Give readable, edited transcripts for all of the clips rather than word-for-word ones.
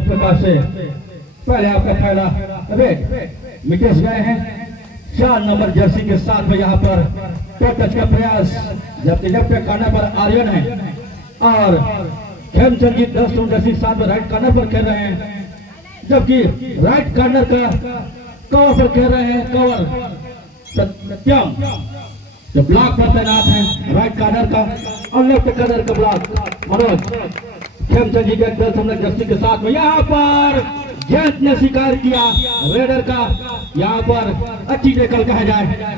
इस प्रकार से पहले आपका पहला रेड मिटेश गए हैं 4 नंबर जर्सी के साथ में यहाँ पर टो टच का प्रयास, जबकि लेफ्ट कॉर्नर पर आर्यन है और खेमचंद जी 10 नंबर जर्सी के साथ में राइट कॉर्नर पर खेल रहे हैं, जबकि राइट कॉर्नर का कवर पर खेल रहे हैं कवर सत्यम जो ब्लॉक पर तैनात है राइट कॉर्नर का, और लेफ्ट कॉर्नर का ब्लॉक मनोज खेमचंद जी के 10 नंबर जर्सी के साथ में यहाँ पर जयंत ने शिकार किया रेडर का, यहाँ पर अच्छी टैकल कहा जाए,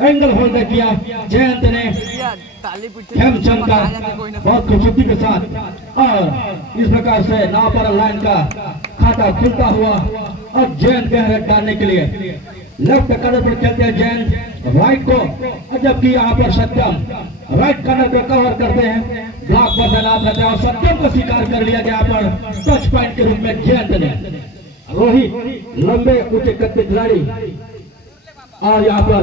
एंगल होल्ड किया जयंत ने खेमचंद का बहुत खूबसूरती के साथ, और इस प्रकार से नाव पर लाइन का खाता खुलता हुआ और जयंत के हेड डालने के लिए लेफ्ट कॉर्नर पर खेलते हैं जयंत राइट को, जबकि यहाँ पर सत्यम राइट कॉर्नर को कवर करते हैं, ब्लॉक पर तैनात रहते हैं और सत्यम को शिकार कर लिया गया पर टच पॉइंट के रूप में जयंत ने। रोहित लंबे ऊंचे कद खिलाड़ी और यहाँ पर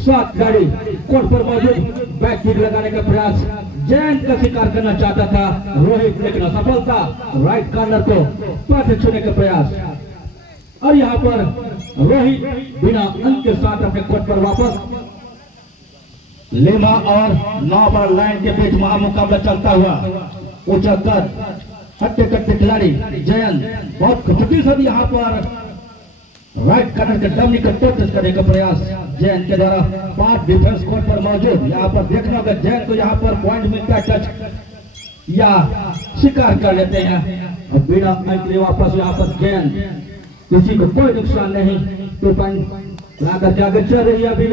7 गाड़ी कोर्ट पर मौजूद बैक किक लगाने का प्रयास जयंत का शिकार करना चाहता था रोहित, लेकिन असफलता, राइट कॉर्नर को पैर से छूने का प्रयास, और यहाँ पर रोहित बिना अंक के साथ अपने कोर्ट पर वापस। लेमा और 9 पर लाइन के बीच महामुकाबला चलता हुआ ऊंचा कद हट्टे कट्टे खिलाड़ी जयंत बहुत खूबसूरती से यहाँ पर राइट कॉर्नर के डमी का टच करने का प्रयास जयंत के द्वारा 5 डिफेंस कोर्ट पर मौजूद, यहाँ पर देखना होगा जयंत को यहाँ पर पॉइंट मिलता है टच या शिकार कर लेते हैं और बिना अंक लिए वापस यहाँ पर जयंत, किसी को कोई नुकसान नहीं, 2 पॉइंट लाकर के आगे चल रही है अभी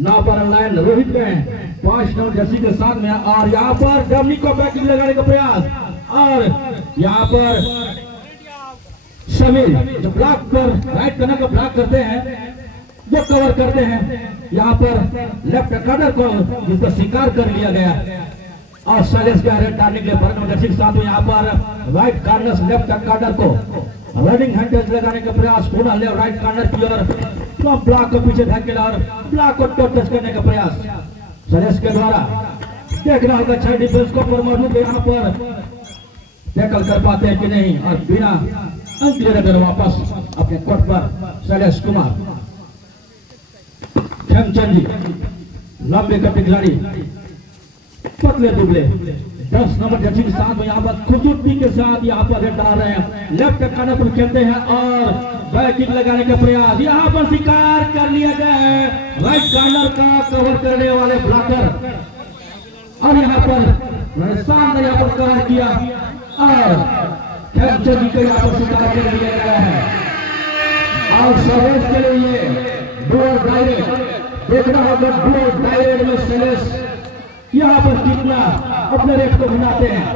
नाव पर लाइन रोहित में 5 नंबर जर्सी के साथ में, और यहाँ पर डमी को बैकिंग लगाने का प्रयास, और यहाँ पर समीर जो ब्लॉक पर राइट कॉर्नर को ब्लॉक करते हैं, जो कवर करते हैं यहाँ पर लेफ्ट कॉर्नर को जिसको शिकार कर लिया गया, और शैलेश का हेड डालने के लिए 12 नंबर जर्सी के साथ में यहाँ पर राइट कॉर्नर लेफ्ट कॉर्नर को रनिंग हैंड टच लगाने का प्रयास, पुनः ले राइट कॉर्नर की ओर ब्लॉक को पीछे धकेला और ब्लॉक को टच करने का प्रयास शैलेश के द्वारा। देखना होगा 6 डिफेंस को पर मौजूद यहाँ पर टैकल कर पाते हैं कि नहीं, और बिना अंक लेकर वापस अपने कोर्ट पर शैलेश कुमार। खेमचंद जी लंबे कट्टे खिलाड़ी पतले दुबले 10 नंबर जर्सी के साथ में यहाँ पर खूबसूरती के साथ यहाँ पर हेड डाल रहे हैं, लेफ्ट कॉर्नर पर खेलते हैं और बैकिंग लगाने का प्रयास, यहाँ पर शिकार कर लिया गया है राइट कॉर्नर का कवर करने वाले ब्लॉकर, और यहाँ पर शानदार यहाँ पर कवर किया और खेमचंद जी को यहाँ पर शिकार कर लिया गया है, और शैलेश के लिए डोर डायरेक्ट देखना होगा, डोर डायरेक्ट में शैलेश यहाँ पर कितना अपने रेट को बनाते हैं,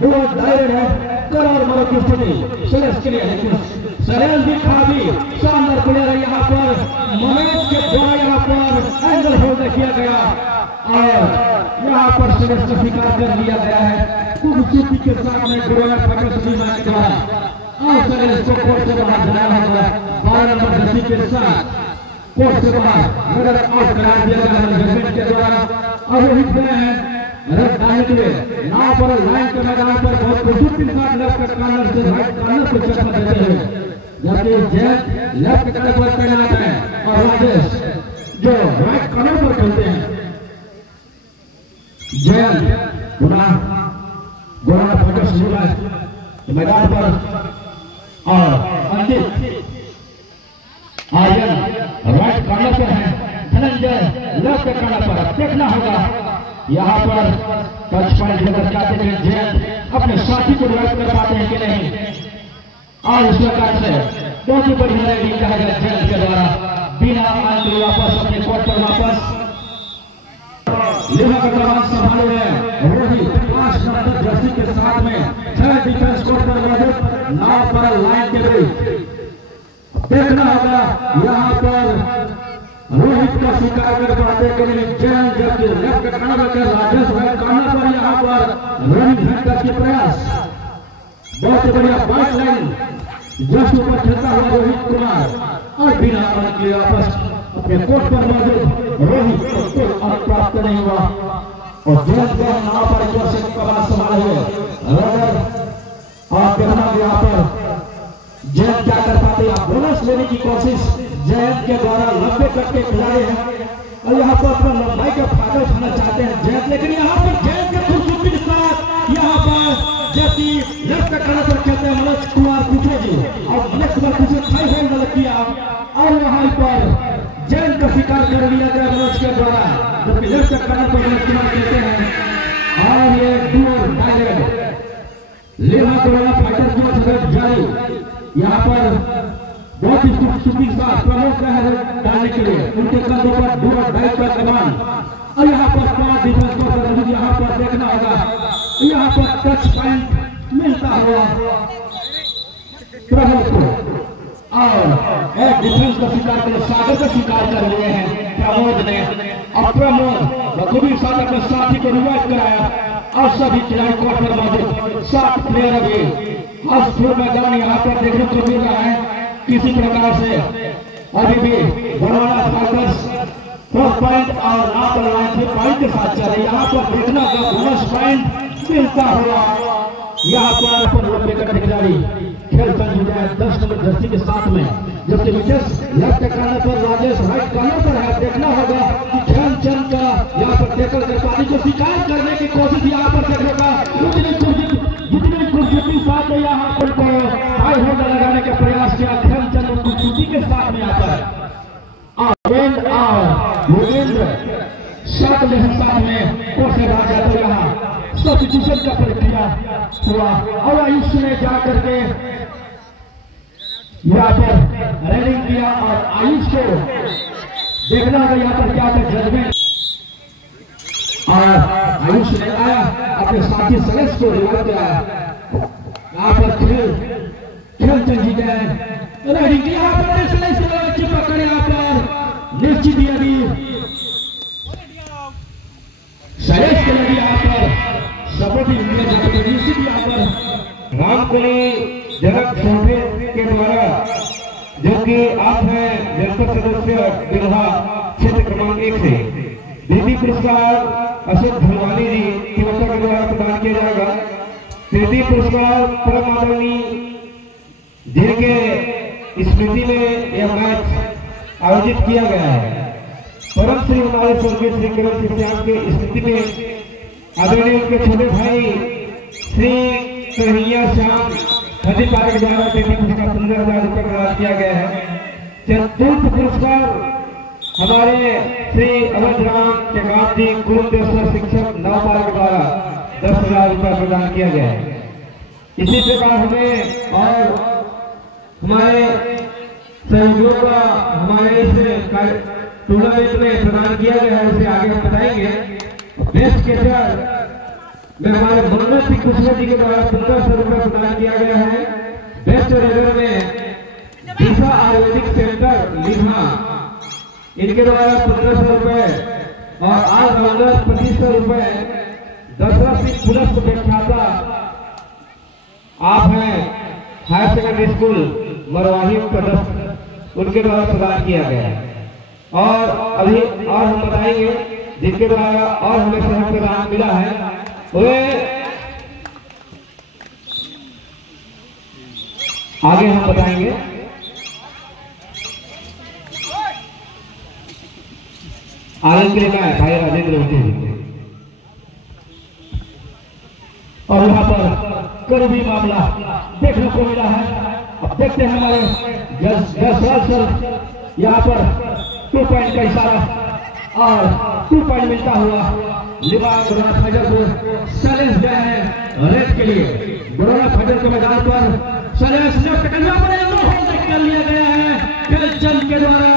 डोर डायरेक्ट है करोड़ मरो की स्थिति शैलेश के लिए, लेकिन शैलेश भी काफी शानदार प्लेयर है, यहाँ पर मनोज के द्वारा यहाँ पर एंगल होल्ड किया गया और यहाँ पर शैलेश का शिकार कर लिया गया है खूबसूरती के साथ में द्वारा, और शैलेश को कोर्ट से बाहर जाना होगा 12 नंबर जर्सी के साथ कोर्ट से बाहर नगर आउट करा दिया गया है जजमेंट के द्वारा, और रोहित में है रन डालने के लिए नाव पर लाइन के मैदान पर बहुत खूबसूरती के साथ लेफ्ट कॉर्नर से राइट कॉर्नर को चक्कर देते हैं, जबकि जयंत लेफ्ट कॉर्नर पर तैनात है और राजेश जो राइट कॉर्नर पर खेलते हैं। जयंत पुनः गोरा फोकस हुआ है मैदान पर, और अंकित आर्यन राइट कॉर्नर पर है, धनंजय लेफ्ट कॉर्नर पर। देखना होगा यहाँ पर टच पॉइंट लेकर जाते हैं जयंत अपने साथी को ड्राइव कर पाते हैं कि नहीं, और इस प्रकार से बहुत ही बढ़िया रेडिंग कहा गया जयंत के द्वारा, बिना अंक वापस अपने कोर्ट पर वापस। लिहा का कमान संभाले हैं रोहित 5 नंबर जर्सी के साथ में 6 डिफेंस कोर्ट पर मौजूद नाव पर लाइन के बीच। देखना होगा यहाँ पर रोहित का शिकार कर पाते के लिए जयंत, जबकि लेफ्ट कॉर्नर के राजेश राइट कॉर्नर पर यहाँ पर रनिंग हैंड टच के प्रयास, बहुत बढ़िया बैक लाइन जस्ट ऊपर खेलता हुआ रोहित कुमार, और बिना अंक के वापस अपने कोर्ट पर मौजूद रोहित को कोई अंक प्राप्त नहीं हुआ, और जयंत नाव पर एक से कमान संभाले हुए और देखना यहाँ पर जयंत क्या कर पाते हैं, बोनस लेने की कोशिश जयंत के द्वारा लंबे कट के खिलाड़ी हैं और यहाँ पर अपना लंबाई का फायदा उठाना चाहते हैं जयंत, लेकिन यहाँ पर जयंत के खूबसूरती के साथ यहाँ पर जैसी लेफ्ट करने पर खेलते हैं मनोज कुमार कुचो जी और नेक्स्ट बार कुछ हाई होल्ड गलत किया और यहाँ पर जयंत का शिकार कर लिया गया मनोज के द्वारा, जबकि लेफ्ट करने पर मनोज कुमार खेलते हैं और ये दूर डायरेक्ट लेहा कोरोना फाइटर की ओर से जारी यहाँ पर बहुत ही खूबसूरती के साथ प्रमोद का है डालने के लिए उनके कंधे पर दूर डाइट का कमान और यहाँ पर 5 डिफेंस को यहाँ पर देखना होगा, यहाँ पर टच पॉइंट मिलता हुआ प्रमोद को और एक डिफेंस का शिकार कर सागर का शिकार कर लिए हैं प्रमोद ने और प्रमोद बखूबी साथ अपने साथी को रिवाइव कराया और सभी खिलाड़ी कोर्ट पर मौजूद 7 प्लेयर अभी हाउसफुल मैदान यहाँ पर देखने को मिल रहा है। किसी प्रकार से अभी भी बड़ौदा फाइटर्स 4 पॉइंट और आप पॉइंट के साथ चल रहे, यहाँ पर देखना का बोनस पॉइंट मिलता हुआ यहाँ पर खिलाड़ी खेल संजीव 10 नंबर जर्सी के साथ में, जबकि विकेट लेफ्ट कानून पर राजेश राइट कानून पर है। देखना होगा कि ध्यानचंद का यहाँ पर टेकल कर पानी को शिकार करने की कोशिश यहाँ पर देखने का जितनी खूबसूरती साथ में यहाँ पर हाई होल्ड लगाने का प्रयास किया ध्यानचंद और खूबसूरती के साथ में यहाँ पर भूपेंद्र साथ में कोर्ट से भाग जाते यहाँ सब्स्टिट्यूशन का प्रक्रिया हुआ और आयुष ने जाकर के यहाँ पर रेडिंग किया और आयुष को देखना होगा यहाँ पर क्या था जजमेंट और आयुष ने आया अपने साथी सलेश को रिवाइव कराया, यहाँ पर खेल चल जी गए रेडिंग किया यहाँ पर सलेश को चिपक कर यहाँ पर निश्चित यदि सलेश के लगी यहाँ पर सपोर्टिंग मिल जाते हैं निश्चित यहाँ पर रामकली जनक छोटे के द्वारा जो कि आप हैं जनपद सदस्य बिरहा क्षेत्र क्रमांक 1 से द्वितीय पुरस्कार अशोक भलवानी जी तिवता के द्वारा प्रदान किया जाएगा। तृतीय पुरस्कार परम आदरणीय जिनके स्मृति में यह मैच आयोजित किया गया है, परम श्री हमारे स्वर्गीय श्री करण श्याम के स्मृति में आदरणीय उनके छोटे भाई श्री कन्हैया श्याम हजी पार्क द्वारा 33 पुरस्कार 15,000 रुपये प्रदान किया गया है। चतुर्थ पुरस्कार हमारे श्री अवध राम टेकाम जी कुरुदेश्वर शिक्षक नव पार्क द्वारा 10,000 रुपये प्रदान किया गया है। इसी प्रकार हमें और हमारे सहयोगियों का हमारे इस टूर्नामेंट में प्रदान किया गया है, उसे आगे हम बताएंगे। बेस्ट कैचर में हमारे मनोज सिंह कुशवा जी के द्वारा 1500 रुपये प्रदान किया गया है। बेस्ट रेडर में दिशा आयुर्वेदिक सेंटर लिखना इनके द्वारा 1500 रुपये और ऑलराउंडर 2500 रुपये। दशरथ सिंह पुलिस व्याख्याता आप हैं हायर सेकेंडरी स्कूल मरवाही पदस्थ, उनके द्वारा प्रदान किया गया है। और अभी और हम बताएंगे जिनके द्वारा और हमें सहयोग प्रदान मिला है, वे आगे हम बताएंगे। आनंद के लिए भाई राजेंद्र होते और यहाँ पर करीबी मामला देखने को मिला है। अब देखते हैं हमारे जसराज सर यहाँ पर 2 पॉइंट का इशारा और 2 पॉइंट मिलता हुआ बड़ौदा फाइटर को सैलेंस गए हैं रेड के लिए। बड़ौदा फाइटर के मैदान पर सैलेंस लेफ्ट कर लिया गया है खेलचंद के द्वारा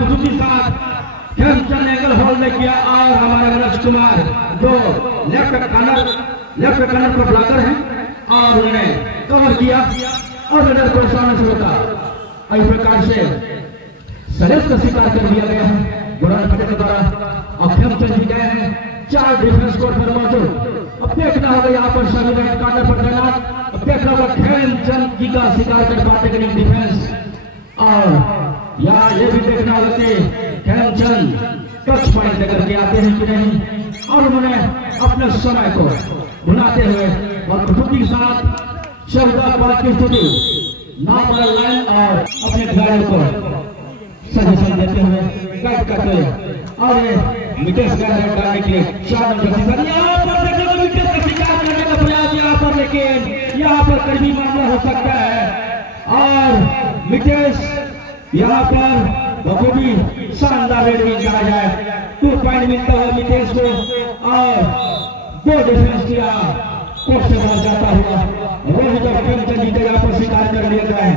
कुछ साथ खेलचंद एंगल होल्ड किया और हमारे मनोज कुमार जो लेफ्ट कॉर्नर पर ब्लॉकर हैं और उन्होंने कवर किया और रेडर को सामने से होता इस प्रकार से सलेस का शिकार कर दिया गया है बड़ौदा फाइटर के द्वारा। और खेलचंद जी गए हैं 4 डिफेंस कोर्ट पर मौजूद। अब देखना होगा यहाँ पर सभी कॉर्नर पर तैनात। अब देखना होगा खेलचंद जी का शिकार कर पाते कि नहीं डिफेंस, और यहाँ ये भी देखना होगा कि खेलचंद टच पॉइंट लेकर के आते हैं कि नहीं और उन्होंने अपने समय को भुलाते हुए और खुशी के साथ शानदार पांच की स्थिति नाम पर लाइन और अपने खिलाड़ियों को सजेशन देते हुए गाइड करते हुए और मिटेश गहरे डालने के लिए 4 नंबर जर्सी यहाँ पर देखने को मिटेश का शिकार करने का प्रयास यहाँ पर, लेकिन यहाँ पर करीबी मामला हो सकता है और मिटेश यहाँ पर बखूबी शानदार रेडिंग करा जाए 2 पॉइंट मिलता है मितेश को और 2 डिफेंस किया कोर्ट से बाहर जाता हुआ रोहित और प्रेमचंद जी को यहाँ पर शिकार कर लिया गया है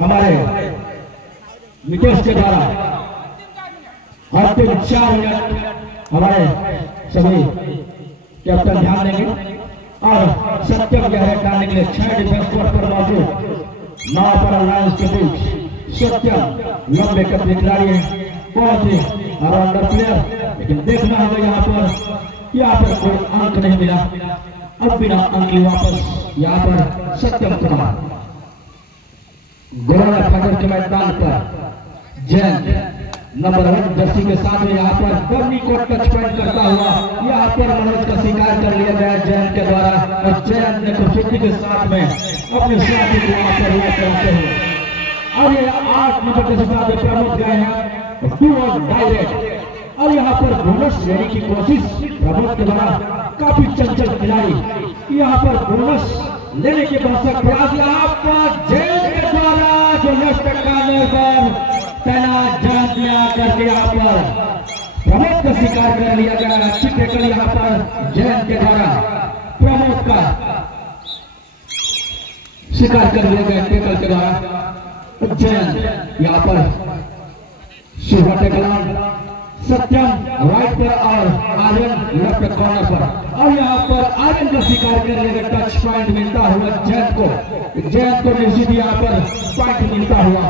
हमारे मितेश के द्वारा। अंतिम 4 मिनट हमारे सभी कैप्टन ध्यान देंगे और सत्यम गहरे डालने के लिए 6 डिफेंस कोर्ट पर मौजूद 9 पर अलायंस के बीच सत्यम लंबे कपड़े खिलाड़ी है, बहुत ही ऑलराउंडर प्लेयर, लेकिन देखना होगा यहाँ पर कोई अंक नहीं मिला। अब बिना अंक लिए वापस यहाँ पर सत्यम कुमार गोरा फाइटर के मैदान पर जैन नंबर 1 जर्सी के साथ में यहाँ पर बर्नी को टच पॉइंट करता हुआ यहाँ पर मनोज का शिकार कर लिया गया जैन के द्वारा और जैन ने खूबसूरती के साथ में अपने साथी को वहां पर रोक करते हुए और ये 8 नंबर के साथ प्रमोद गए हैं 2 और डायरेक्ट और यहाँ पर बोनस लेने की कोशिश प्रमोद के द्वारा काफी चंचल खिलाड़ी यहाँ पर बोनस लेने के बहुत प्रयास यहाँ पर जैन के द्वारा जो लेफ्ट कॉर्नर पर तैनात जैन में आकर के यहाँ पर प्रमोद का शिकार कर लिया गया। अच्छी टैकल यहाँ पर जैन के द्वारा प्रमोद का शिकार कर लिया गया टैकल के द्वारा। जैन यहाँ पर सुबह टैकल सत्यम राइट पर और आर्यन लेफ्ट कॉर्नर पर और यहाँ पर आर्यन का शिकार कर लिया गया। टच पॉइंट मिलता हुआ जैन को निश्चित यहाँ पर पॉइंट मिलता हुआ।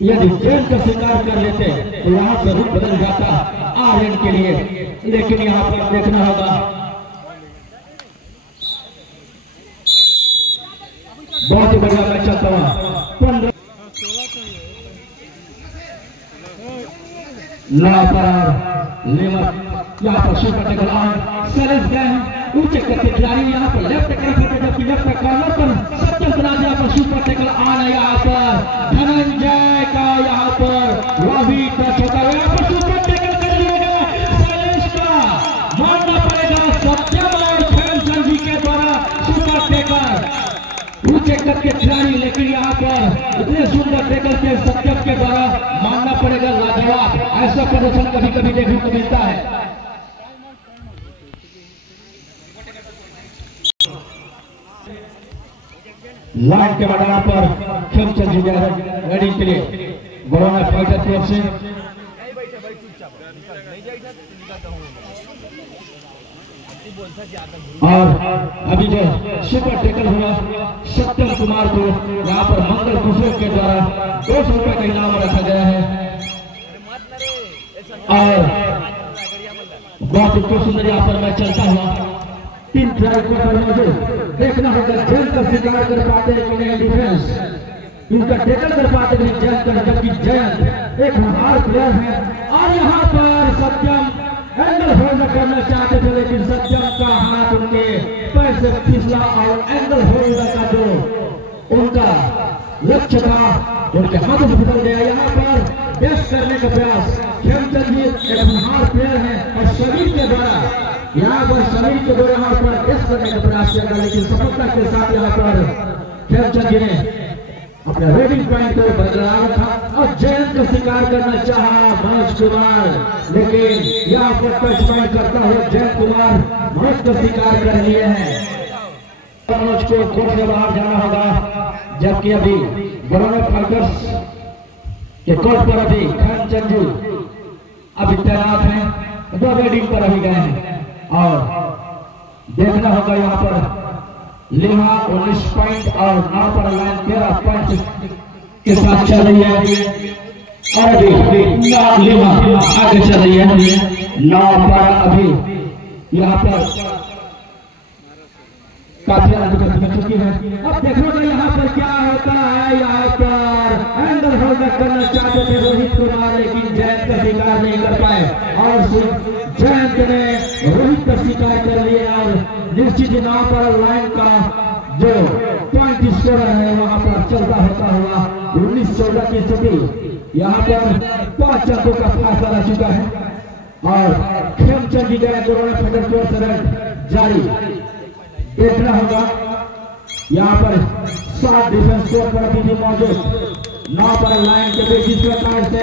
यदि जैन का शिकार कर लेते तो यहाँ से रूप बदल जाता आर्यन के लिए, लेकिन यहाँ पर देखना होगा बहुत ही बढ़िया मैच चलता हुआ 15 यहाँ पर सुपर टैकल और सरेस गए ऊंचे करके खिलाड़ी यहाँ पर लेफ्ट टैकल जबकि लेफ्ट कॉर्नर पर सत्यम राज यहाँ पर सुपर टैकल आना यहाँ पर धनंजय का यहाँ पर रवि टच होता है यहाँ पर सुपर टैकल कर लिएगा सरेस का मानना पड़ेगा सत्यम और प्रेमचंद जी के द्वारा सुपर टैकल ऊंचे करके खिलाड़ी, लेकिन यहाँ पर इतने सुंदर टैकल के सत्यम के द्वारा मानना पड़ेगा लाजवाब। ऐसा प्रदर्शन कभी कभी देखने को मिलता है। लाइन के मैदान पर खेमचंद जी रेडी के लिए गोरा फाइटर की ओर से और अभी जो सुपर टैकल हुआ सत्यम कुमार को यहाँ पर मंगल कुशल के द्वारा 200 रुपए का इनाम रखा गया है और बहुत ही सुंदर यहाँ पर मैच चलता हुआ 3 खिलाड़ी पर मौजूद। देखना होगा जैन का शिकार कर पाते हैं कि नहीं डिफेंस इनका टैकल कर पाते हैं जैन का, जबकि जैन एक हमार प्लेयर है और यहाँ पर सत्यम एंगल होल्ड करना चाहते थे, लेकिन सत्यम का हाथ उनके पैर से फिसला और एंगल होल्ड का जो उनका लक्ष्य था उनके हाथ से फिसल गया। यहाँ पर बेस्ट करने का प्रयास खेमचंद जी एक महान प्लेयर है और शरीर के द्वारा यहाँ पर शरीर के द्वारा यहाँ पर बेस्ट करने का प्रयास किया गया, लेकिन सफलता के साथ यहाँ पर खेमचंद जी ने अपने रेडिंग पॉइंट को बरकरार रखा और जैन का शिकार करना चाहा मनोज कुमार, लेकिन यहाँ पर टच पॉइंट करता हुआ जैन कुमार मनोज का शिकार कर लिए हैं। मनोज को कोर्ट से बाहर जाना होगा, जबकि अभी गोरा फाइटर्स के कोर्ट पर अभी खेमचंद जी अभी तैनात हैं, 2 रेडिंग पर अभी गए हैं और देखना होगा यहाँ पर लिहा 19 पॉइंट और 9 पर लाइन 13 पॉइंट के साथ चल रही है और अभी लिहा आगे चल रही है 9 पर अभी यहाँ पर काफी आगे बढ़ चुकी है। अब देखो यहाँ पर क्या होता है। यहाँ पर एंगल होल्ड करना चाहते थे रोहित कुमार, लेकिन जैन का शिकार नहीं कर पाए और जैन ने रोहित का शिकार कर लिया और निश्चित नाव पर लाइन का जो पॉइंट स्कोर है वहां पर चलता होता हुआ 19-14 की स्थिति यहाँ पर 5 अंकों का फासला रह चुका है और खेमचंद जी का कोरोना फेडर कोर्स रन जारी देखना होगा। यहाँ पर 7 डिफेंस कोर पर भी मौजूद नाव पर लाइन के बीच इस प्रकार से